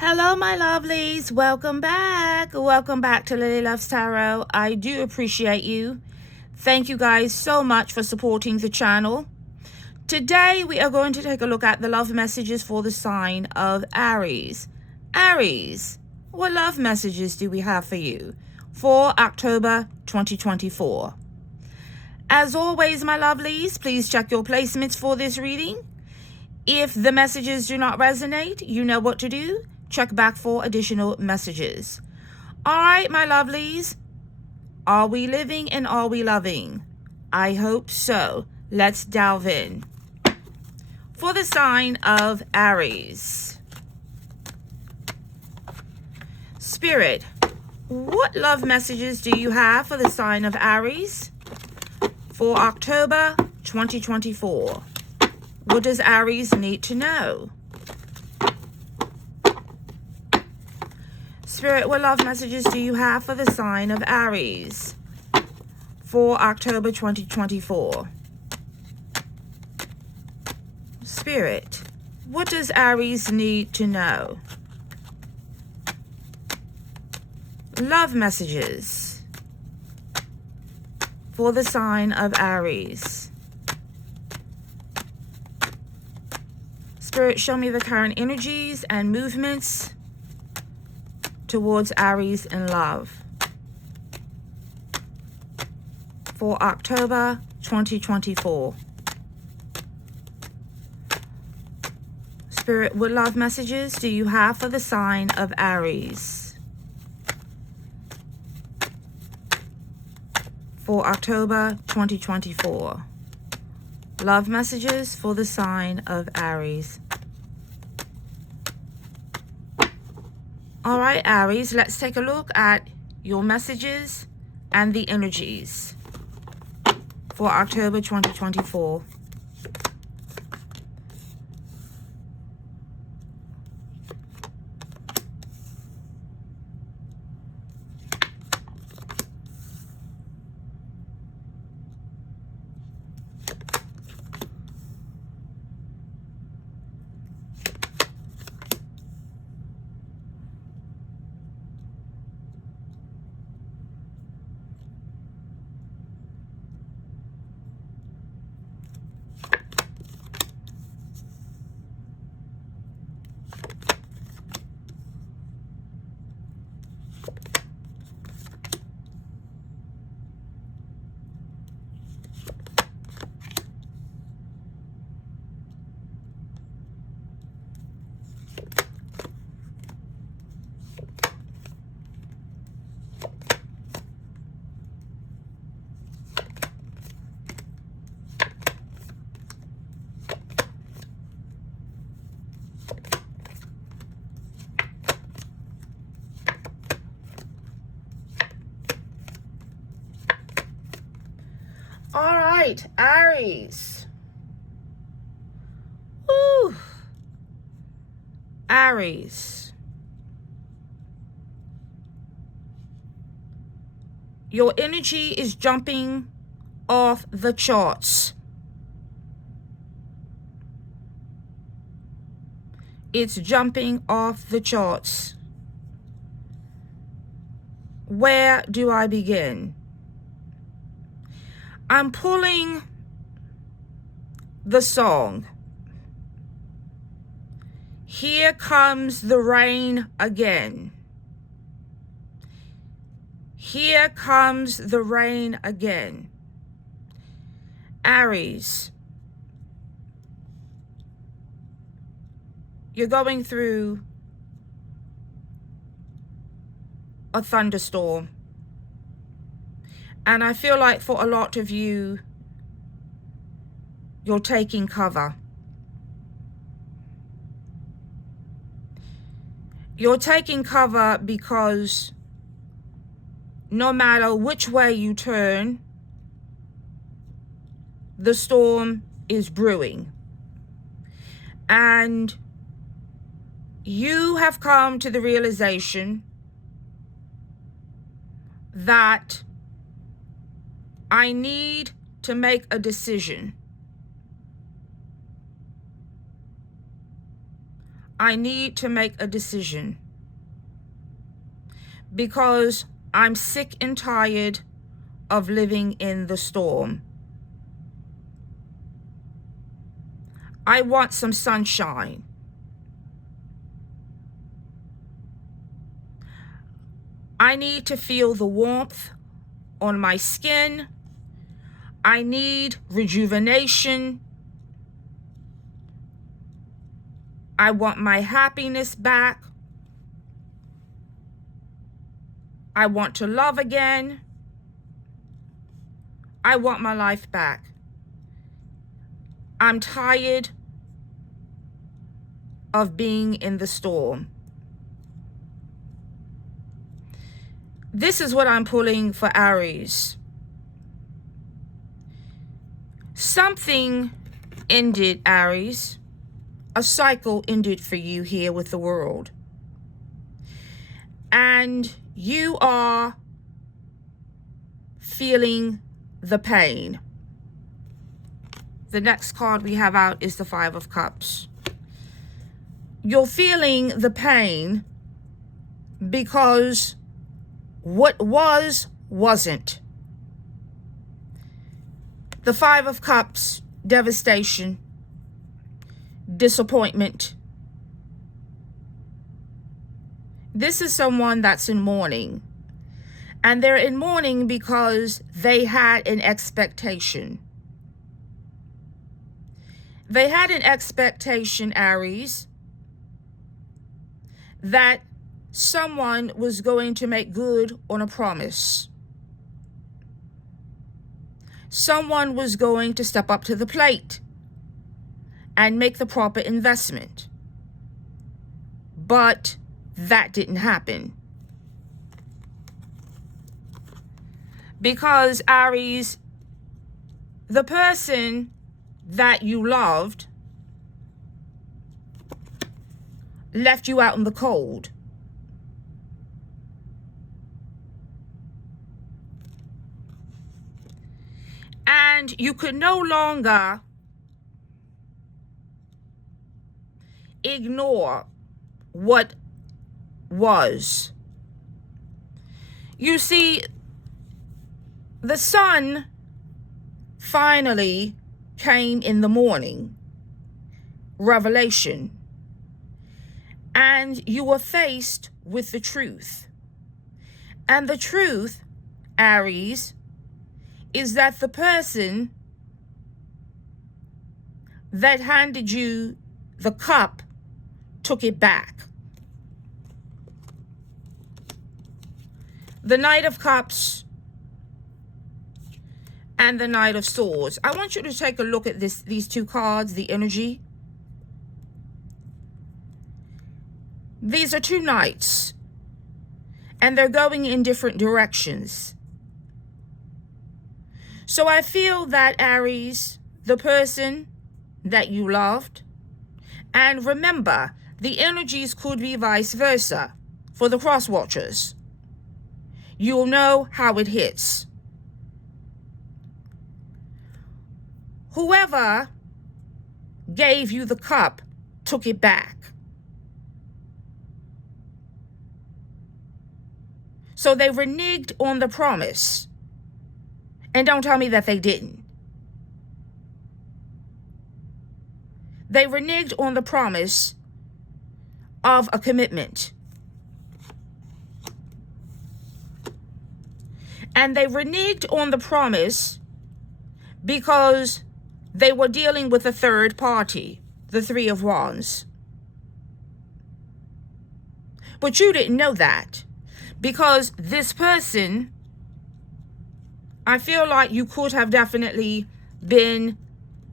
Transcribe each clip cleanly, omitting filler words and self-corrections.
Hello, my lovelies. Welcome back. Welcome back to Lily Loves Tarot. I do appreciate you. Thank you guys so much for supporting the channel. Today, we are going to take a look at the love messages for the sign of Aries. Aries, what love messages do we have for you for October 2024? As always, my lovelies, please check your placements for this reading. If the messages do not resonate, you know what to do. Check back for additional messages. All right, my lovelies. Are we living and are we loving? I hope so. Let's delve in. For the sign of Aries. Spirit, what love messages do you have for the sign of Aries for October 2024? What does Aries need to know? Spirit, what love messages do you have for the sign of Aries for October 2024? Spirit, what does Aries need to know? Love messages for the sign of Aries. Spirit, show me the current energies and movements towards Aries in love for October 2024. Spirit, what love messages do you have for the sign of Aries for October 2024? Love messages for the sign of Aries. All right, Aries, let's take a look at your messages and the energies for October 2024. All right, Aries. Woo. Aries. Your energy is jumping off the charts. It's jumping off the charts. Where do I begin? I'm pulling the song. Here comes the rain again. Here comes the rain again. Aries, you're going through a thunderstorm. And I feel like for a lot of you, you're taking cover. You're taking cover because no matter which way you turn, the storm is brewing. And you have come to the realization that I need to make a decision. I need to make a decision because I'm sick and tired of living in the storm. I want some sunshine. I need to feel the warmth on my skin. I need rejuvenation. I want my happiness back. I want to love again. I want my life back. I'm tired of being in the storm. This is what I'm pulling for Aries. Something ended, Aries. A cycle ended for you here with the world. And you are feeling the pain. The next card we have out is the Five of Cups. You're feeling the pain because what was, wasn't. The Five of Cups, devastation, disappointment. This is someone that's in mourning. And they're in mourning because they had an expectation. They had an expectation, Aries, that someone was going to make good on a promise. Someone was going to step up to the plate and make the proper investment. But that didn't happen. Because, Aries, the person that you loved left you out in the cold. And you could no longer ignore what was. You see, the sun finally came in the morning, revelation, and you were faced with the truth. And the truth, Aries, is that the person that handed you the cup took it back. The Knight of Cups and the Knight of Swords. I want you to take a look at these two cards, the energy. These are two knights, and they're going in different directions. So I feel that, Aries, the person that you loved, and remember, the energies could be vice versa for the cross watchers. You'll know how it hits. Whoever gave you the cup took it back. So they reneged on the promise. And don't tell me that they didn't. They reneged on the promise of a commitment. And they reneged on the promise because they were dealing with a third party, the Three of Wands. But you didn't know that, because this person, I feel like you could have definitely been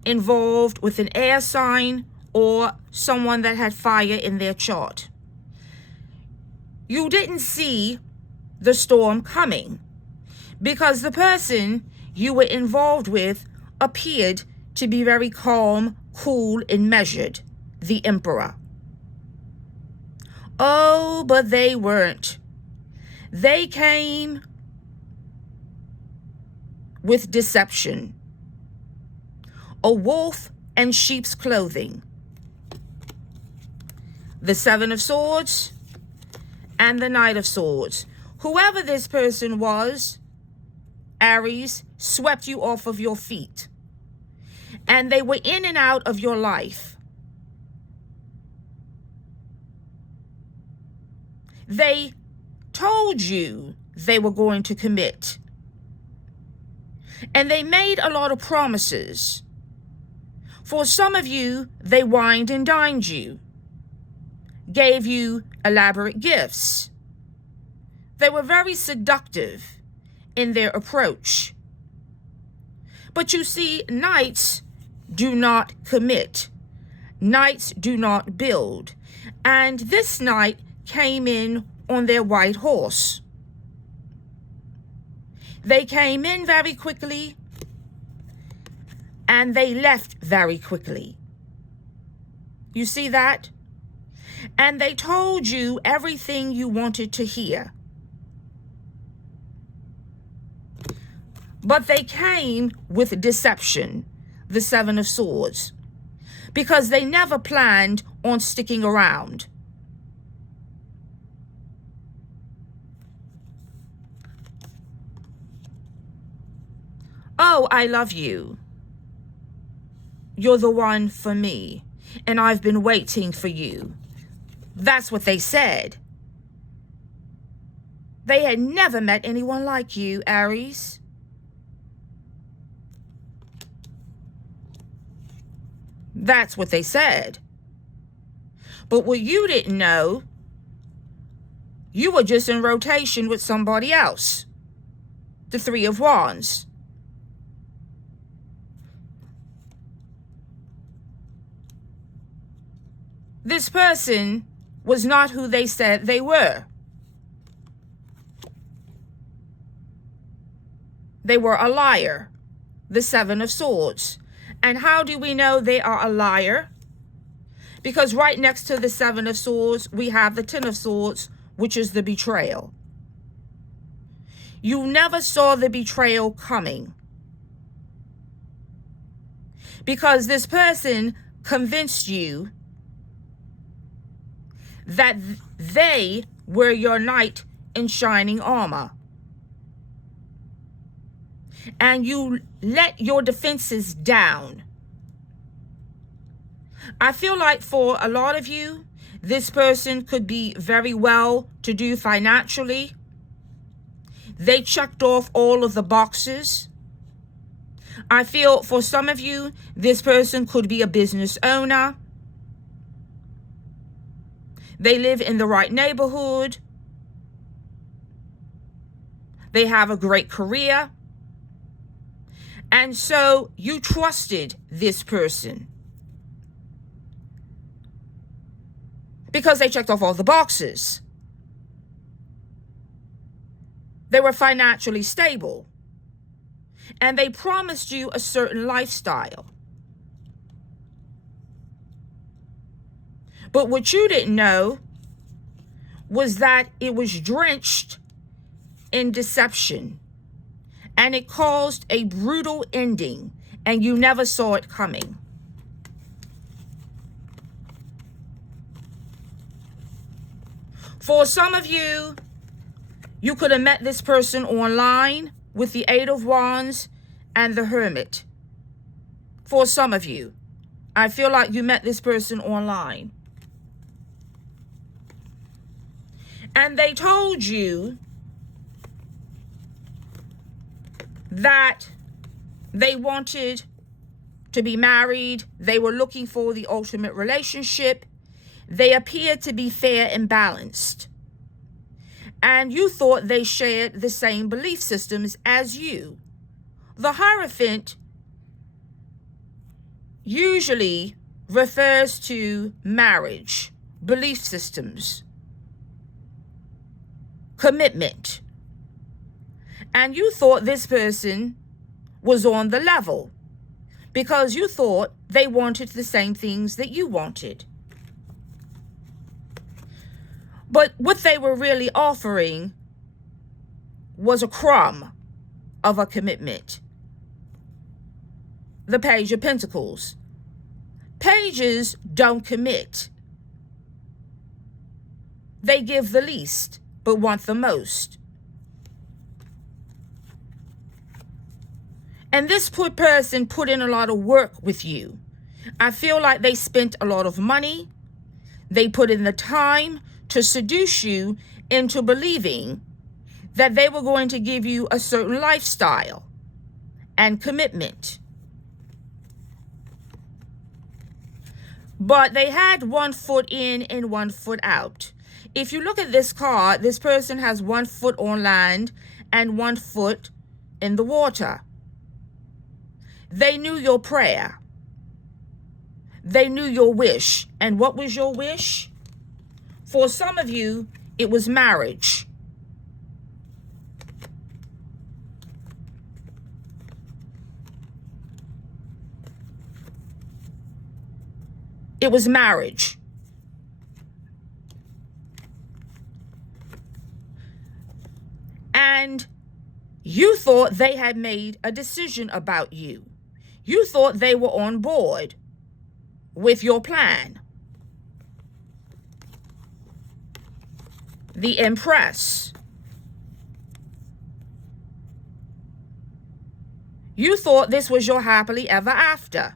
involved with an air sign or someone that had fire in their chart. You didn't see the storm coming because the person you were involved with appeared to be very calm, cool, and measured, the Emperor. Oh, but they weren't. They came with deception, a wolf in sheep's clothing. the Seven of Swords, and the Knight of Swords. Whoever this person was, Aries, swept you off of your feet. And they were in and out of your life. They told you they were going to commit. And they made a lot of promises. For some of you, they wined and dined you, gave you elaborate gifts. They were very seductive in their approach. But you see, knights do not commit. Knights do not build. And this knight came in on their white horse. They came in very quickly and they left very quickly. You see that? And they told you everything you wanted to hear. But they came with deception, the Seven of Swords, because they never planned on sticking around. Oh, I love you. You're the one for me, and I've been waiting for you. That's what they said. They had never met anyone like you, Aries. That's what they said. But what you didn't know, you were just in rotation with somebody else. The Three of Wands. This person was not who they said they were. They were a liar, the Seven of Swords. And how do we know they are a liar? Because right next to the Seven of Swords, we have the Ten of Swords, which is the betrayal. You never saw the betrayal coming. Because this person convinced you that they were your knight in shining armor. And you let your defenses down. I feel like for a lot of you, this person could be very well to do financially. They checked off all of the boxes. I feel for some of you, this person could be a business owner. They live in the right neighborhood. They have a great career. And so you trusted this person because they checked off all the boxes. They were financially stable. And they promised you a certain lifestyle. But what you didn't know was that it was drenched in deception. And it caused a brutal ending. And you never saw it coming. For some of you, you could have met this person online with the Eight of Wands and the Hermit. For some of you, I feel like you met this person online. And they told you that they wanted to be married. They were looking for the ultimate relationship. They appeared to be fair and balanced. And you thought they shared the same belief systems as you. The Hierophant usually refers to marriage, belief systems, commitment. And you thought this person was on the level because you thought they wanted the same things that you wanted. But what they were really offering was a crumb of a commitment. The Page of Pentacles. Pages don't commit. They give the least, but want the most. And this person put in a lot of work with you. I feel like they spent a lot of money. They put in the time to seduce you into believing that they were going to give you a certain lifestyle and commitment. But they had one foot in and one foot out. If you look at this card, this person has 1 foot on land and 1 foot in the water. They knew your prayer. They knew your wish. And what was your wish? For some of you, it was marriage. It was marriage. And you thought they had made a decision about you. You thought they were on board with your plan. The Empress. You thought this was your happily ever after.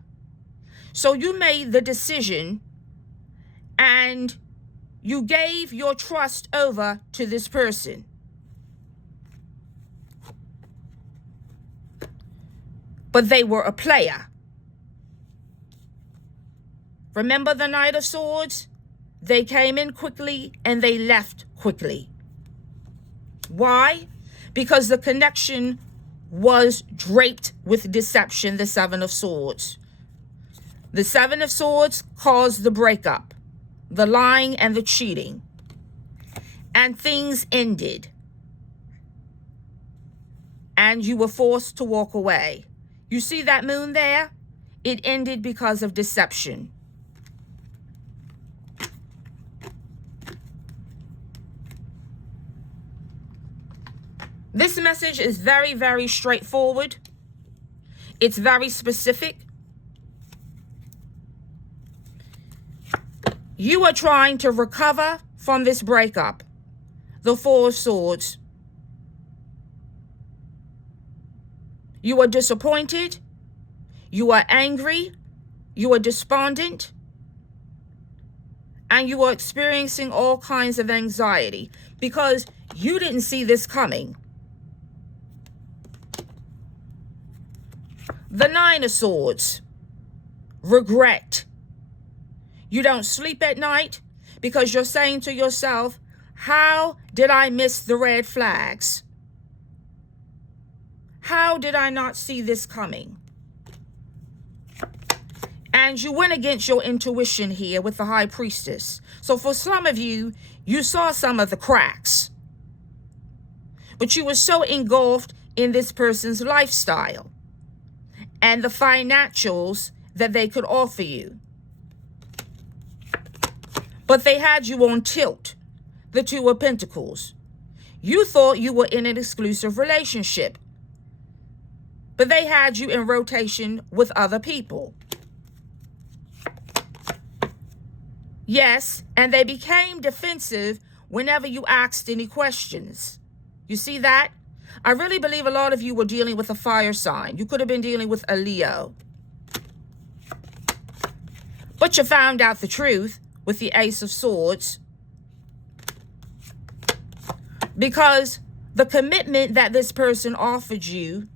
So you made the decision and you gave your trust over to this person. But they were a player. Remember the Knight of Swords? They came in quickly and they left quickly. Why? Because the connection was draped with deception, the Seven of Swords. The Seven of Swords caused the breakup, the lying and the cheating. And things ended. And you were forced to walk away. You see that moon there? It ended because of deception. This message is very, very straightforward. It's very specific. You are trying to recover from this breakup. The Four of Swords. You are disappointed. You are angry. You are despondent. And you are experiencing all kinds of anxiety because you didn't see this coming. The Nine of Swords. Regret. You don't sleep at night because you're saying to yourself, how did I miss the red flags? How did I not see this coming? And you went against your intuition here with the High Priestess. So for some of you, you saw some of the cracks. But you were so engulfed in this person's lifestyle and the financials that they could offer you. But they had you on tilt, the Two of Pentacles. You thought you were in an exclusive relationship, but they had you in rotation with other people. Yes, and they became defensive whenever you asked any questions. You see that? I really believe a lot of you were dealing with a fire sign. You could have been dealing with a Leo. But you found out the truth with the Ace of Swords. Because the commitment that this person offered you,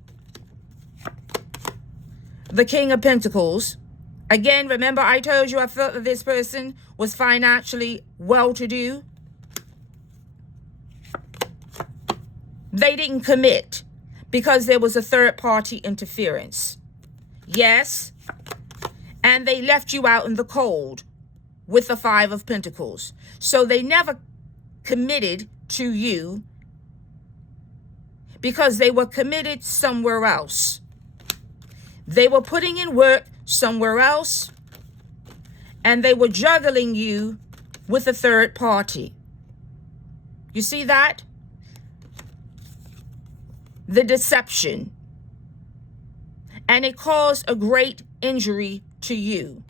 the King of Pentacles, again, remember I told you I felt that this person was financially well-to-do. They didn't commit because there was a third-party interference. Yes, and they left you out in the cold with the Five of Pentacles. So they never committed to you because they were committed somewhere else. They were putting in work somewhere else, and they were juggling you with a third party. You see that? The deception. And it caused a great injury to you.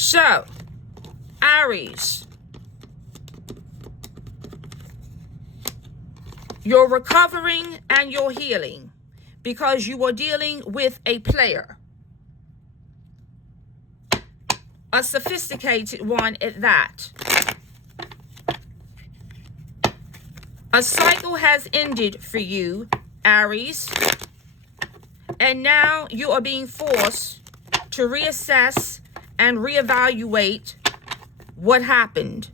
So, Aries, you're recovering and you're healing because you are dealing with a player. A sophisticated one at that. A cycle has ended for you, Aries. And now you are being forced to reassess and reevaluate what happened.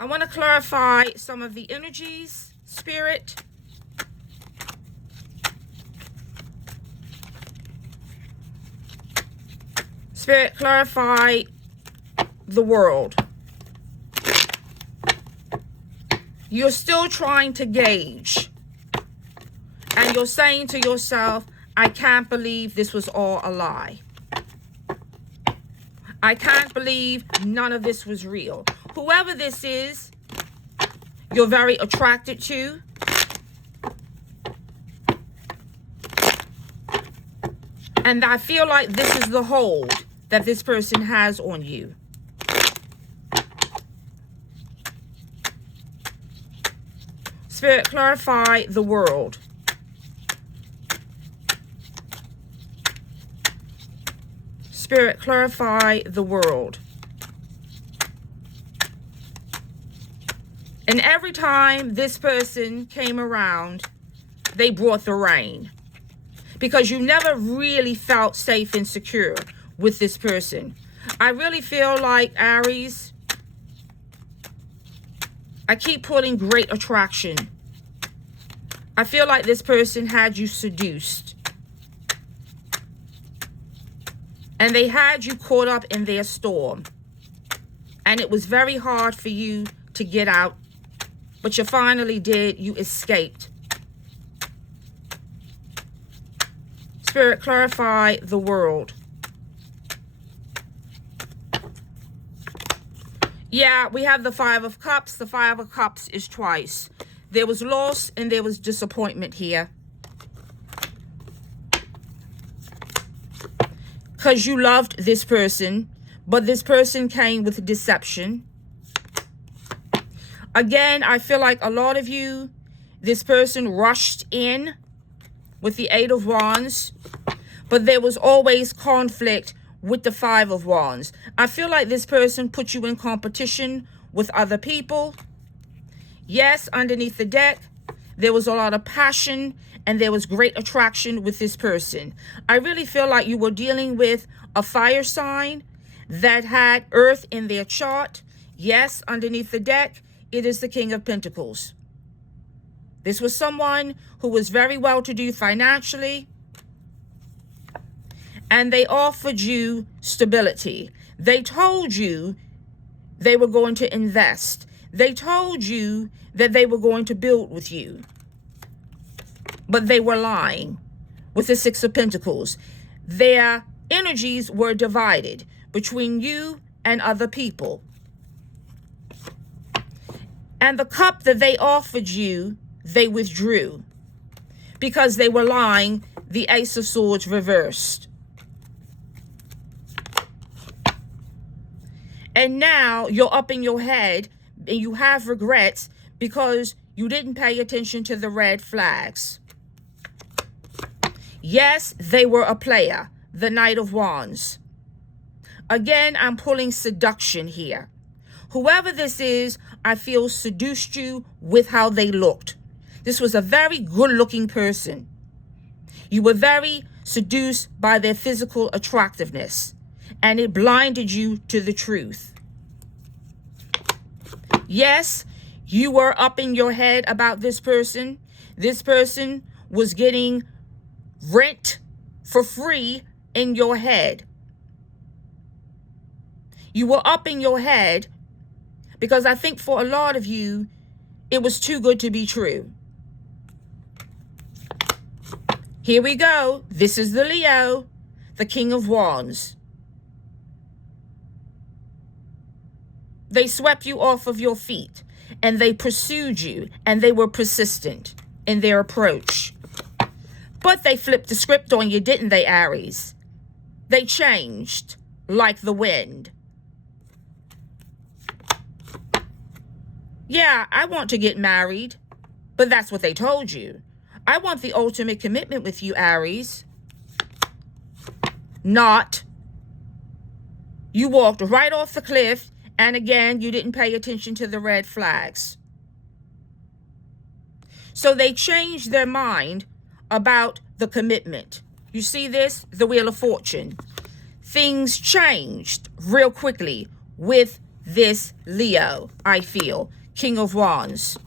I want to clarify some of the energies, Spirit. Spirit, clarify the world. You're still trying to gauge. And you're saying to yourself, I can't believe this was all a lie. I can't believe none of this was real. Whoever this is, you're very attracted to. And I feel like this is the hold that this person has on you. Spirit, clarify the world. Spirit, clarify the world. And every time this person came around, they brought the rain. Because you never really felt safe and secure with this person. I really feel like, Aries, I keep pulling great attraction. I feel like this person had you seduced. And they had you caught up in their storm. And it was very hard for you to get out. But you finally did. You escaped. Spirit, clarify the world. Yeah, we have the Five of Cups. The Five of Cups is twice. There was loss and there was disappointment here. Because you loved this person, but this person came with deception. Again, I feel like a lot of you, this person rushed in with the Eight of Wands, but there was always conflict with the Five of Wands. I feel like this person put you in competition with other people. Yes, underneath the deck, there was a lot of passion and there was great attraction with this person. I really feel like you were dealing with a fire sign that had Earth in their chart. Yes, underneath the deck, it is the King of Pentacles. This was someone who was very well-to-do financially, and they offered you stability. They told you they were going to invest. They told you that they were going to build with you. But they were lying with the Six of Pentacles. Their energies were divided between you and other people. And the cup that they offered you, they withdrew because they were lying, the Ace of Swords reversed. And now you're up in your head and you have regrets because you didn't pay attention to the red flags. Yes, they were a player, the Knight of Wands. Again, I'm pulling seduction here. Whoever this is, I feel seduced you with how they looked. This was a very good-looking person. You were very seduced by their physical attractiveness, and it blinded you to the truth. Yes, you were up in your head about this person. This person was getting rent for free in your head. You were up in your head because I think for a lot of you, it was too good to be true. Here we go. This is the Leo, the King of Wands. They swept you off of your feet and they pursued you and they were persistent in their approach. But they flipped the script on you, didn't they, Aries? They changed like the wind. Yeah, I want to get married, but that's what they told you. I want the ultimate commitment with you, Aries. Not. You walked right off the cliff, and again, you didn't pay attention to the red flags. So they changed their mind about the commitment. You see this? The Wheel of Fortune. Things changed real quickly with this Leo, I feel. King of Wands.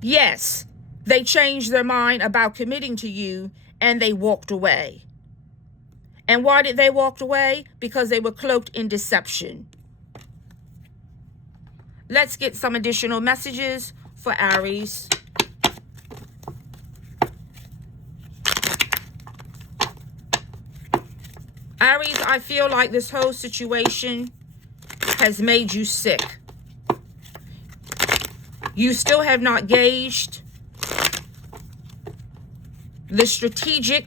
Yes, they changed their mind about committing to you, and they walked away. And why did they walk away? Because they were cloaked in deception. Let's get some additional messages for Aries. Aries, I feel like this whole situation has made you sick. You still have not gauged the strategic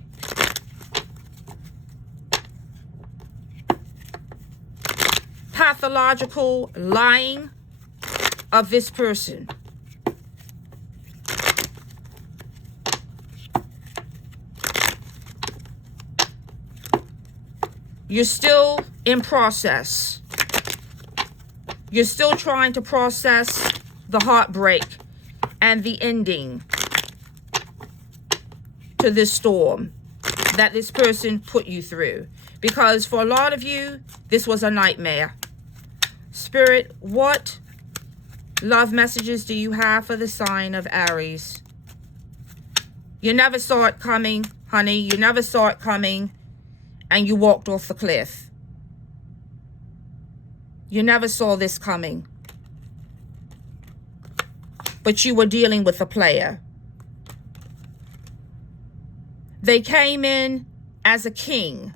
pathological lying of this person. You're still in process. You're still trying to process the heartbreak and the ending to this storm that this person put you through. Because for a lot of you, this was a nightmare. Spirit, what love messages do you have for the sign of Aries? You never saw it coming, honey. You never saw it coming, and you walked off the cliff. You never saw this coming. But you were dealing with a player. They came in as a king,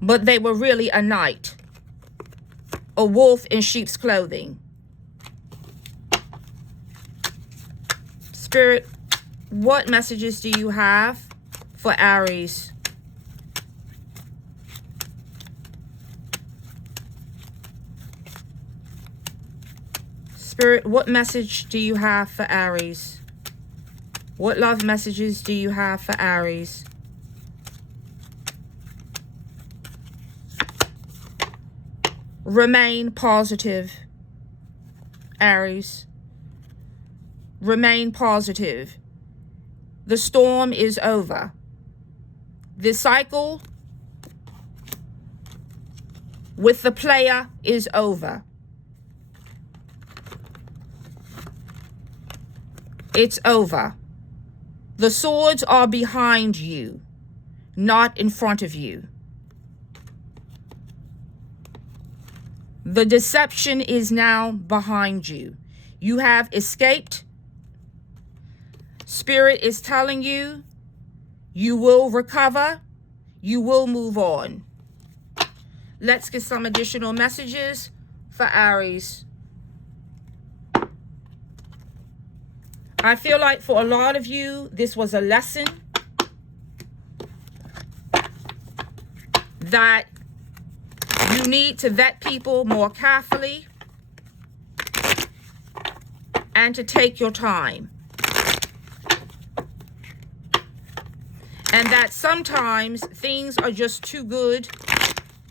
but they were really a knight, a wolf in sheep's clothing. Spirit, what messages do you have for Aries? Spirit, what message do you have for Aries? What love messages do you have for Aries? Remain positive, Aries. Remain positive. The storm is over. The cycle with the player is over. It's over. The swords are behind you, not in front of you. The deception is now behind you. You have escaped. Spirit is telling you, you will recover. You will move on. Let's get some additional messages for Aries. I feel like for a lot of you, this was a lesson that you need to vet people more carefully and to take your time. And that sometimes things are just too good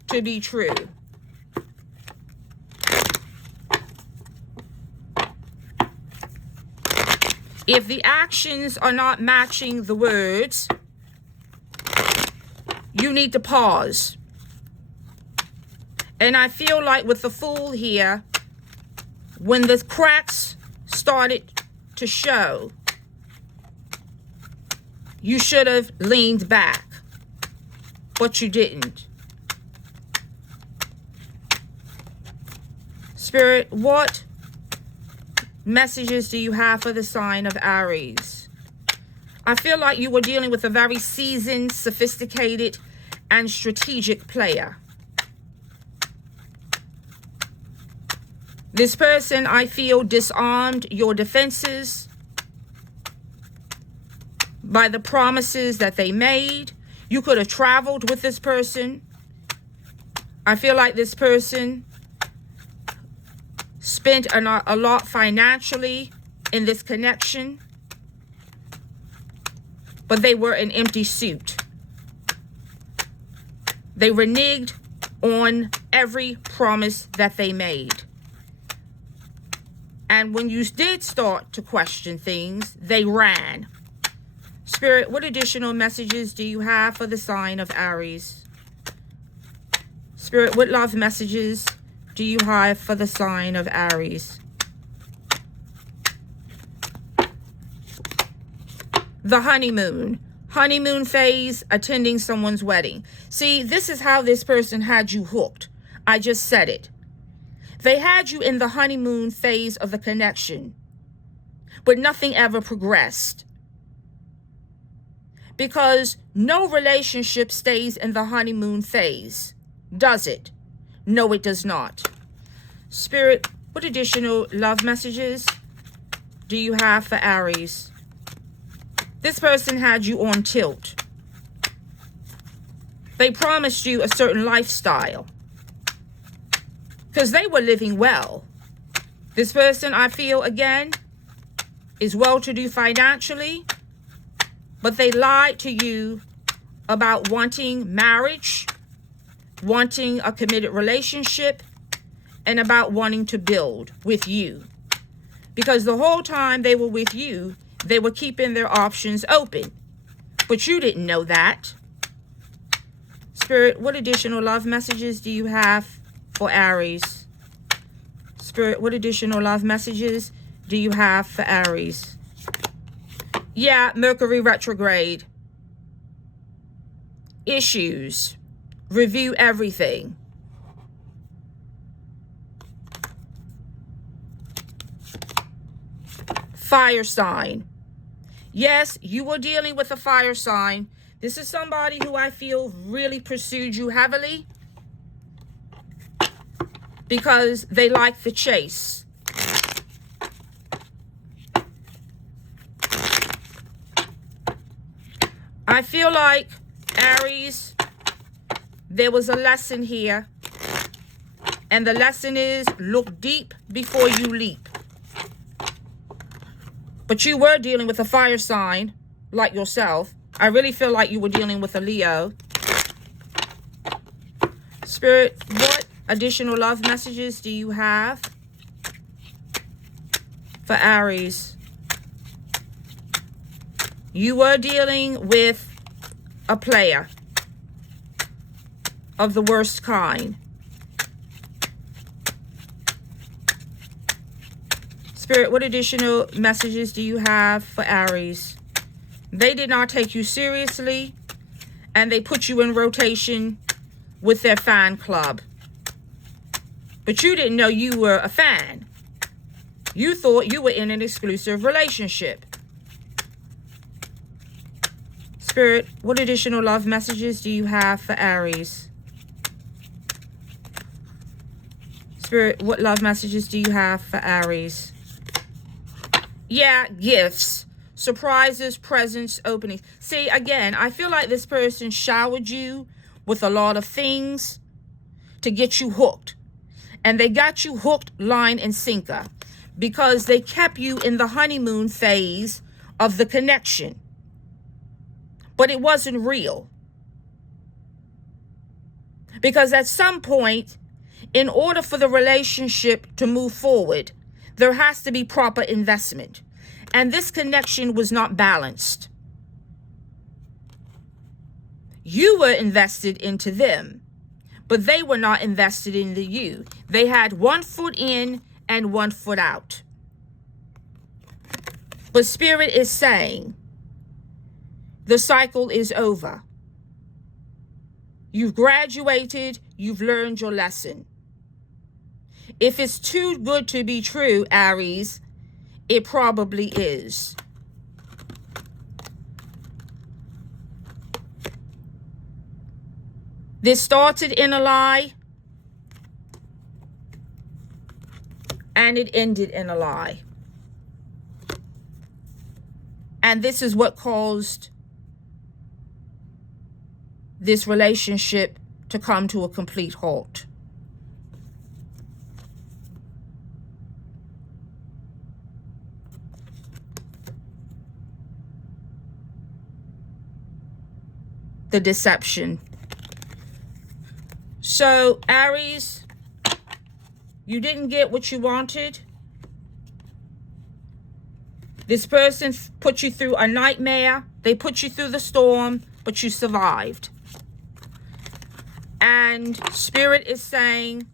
to be true. If the actions are not matching the words, you need to pause. And I feel like with the Fool here, when the cracks started to show, you should have leaned back, but you didn't. Spirit, what messages do you have for the sign of Aries? I feel like you were dealing with a very seasoned, sophisticated, and strategic player. This person, I feel, disarmed your defenses by the promises that they made. You could have traveled with this person. I feel like this person spent a lot financially in this connection, but they were an empty suit. They reneged on every promise that they made. And when you did start to question things, they ran. Spirit, what additional messages do you have for the sign of Aries? Spirit, what love messages do you have for the sign of Aries? The honeymoon. Honeymoon phase, attending someone's wedding. See, this is how this person had you hooked. I just said it. They had you in the honeymoon phase of the connection, but nothing ever progressed. Because no relationship stays in the honeymoon phase, does it? No, it does not. Spirit, what additional love messages do you have for Aries? This person had you on tilt. They promised you a certain lifestyle because they were living well. This person, I feel, again, is well-to-do financially, but they lied to you about wanting marriage, wanting a committed relationship, and about wanting to build with you. Because the whole time they were with you, they were keeping their options open. But you didn't know that. Spirit, what additional love messages do you have for Aries? Spirit, what additional love messages do you have for Aries? Yeah, Mercury retrograde. Issues. Review everything. Fire sign. Yes, you were dealing with a fire sign. This is somebody who I feel really pursued you heavily because they like the chase. I feel like, Aries, there was a lesson here. And the lesson is, look deep before you leap. But you were dealing with a fire sign, like yourself. I really feel like you were dealing with a Leo. Spirit, what additional love messages do you have for Aries? You were dealing with a player of the worst kind. Spirit, what additional messages do you have for Aries? They did not take you seriously, and they put you in rotation with their fan club. But you didn't know you were a fan. You thought you were in an exclusive relationship. Spirit, what additional love messages do you have for Aries? Spirit, what love messages do you have for Aries? Yeah, gifts, surprises, presents, openings. See, again, I feel like this person showered you with a lot of things to get you hooked. And they got you hooked, line, and sinker because they kept you in the honeymoon phase of the connection. But it wasn't real. Because at some point, in order for the relationship to move forward, there has to be proper investment. And this connection was not balanced. You were invested into them, but they were not invested into you. They had 1 foot in and 1 foot out. But Spirit is saying, the cycle is over. You've graduated, you've learned your lesson. If it's too good to be true, Aries, it probably is. This started in a lie, and it ended in a lie. And this is what caused this relationship to come to a complete halt. The deception. So, Aries, you didn't get what you wanted. This person put you through a nightmare. They put you through the storm, but you survived. And Spirit is saying,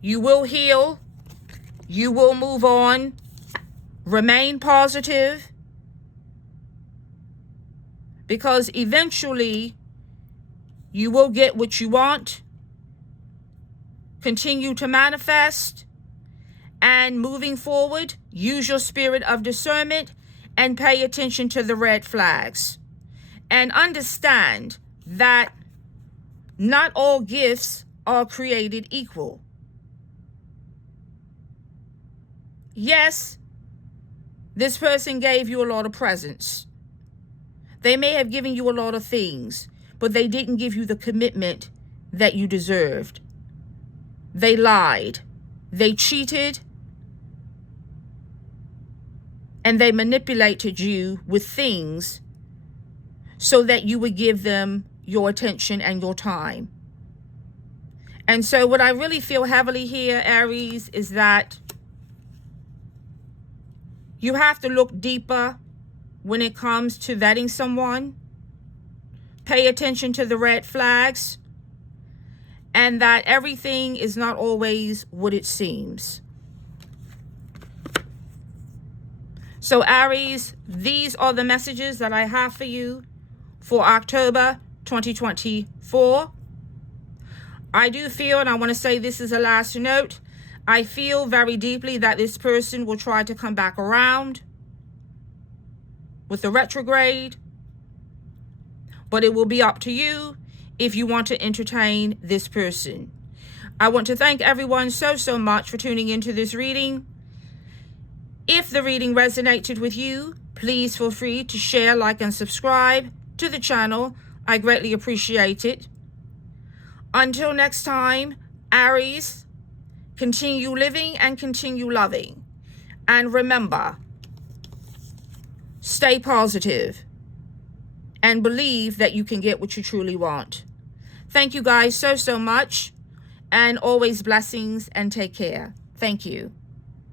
you will heal. You will move on. Remain positive. Because eventually, you will get what you want. Continue to manifest. And moving forward, use your spirit of discernment and pay attention to the red flags. And understand that not all gifts are created equal. Yes, this person gave you a lot of presents. They may have given you a lot of things, but they didn't give you the commitment that you deserved. They lied. They cheated. And they manipulated you with things so that you would give them your attention and your time. And so what I really feel heavily here, Aries, is that you have to look deeper when it comes to vetting someone. Pay attention to the red flags. And that everything is not always what it seems. So Aries, these are the messages that I have for you for October 2024. I do feel, and I want to say this is a last note, I feel very deeply that this person will try to come back around with the retrograde. But it will be up to you if you want to entertain this person. I want to thank everyone so much for tuning into this reading. If the reading resonated with you, please feel free to share, like, and subscribe to the channel. I greatly appreciate it. Until next time, Aries, continue living and continue loving. And remember, stay positive and believe that you can get what you truly want. Thank you guys so much, and always blessings, and take care. Thank you.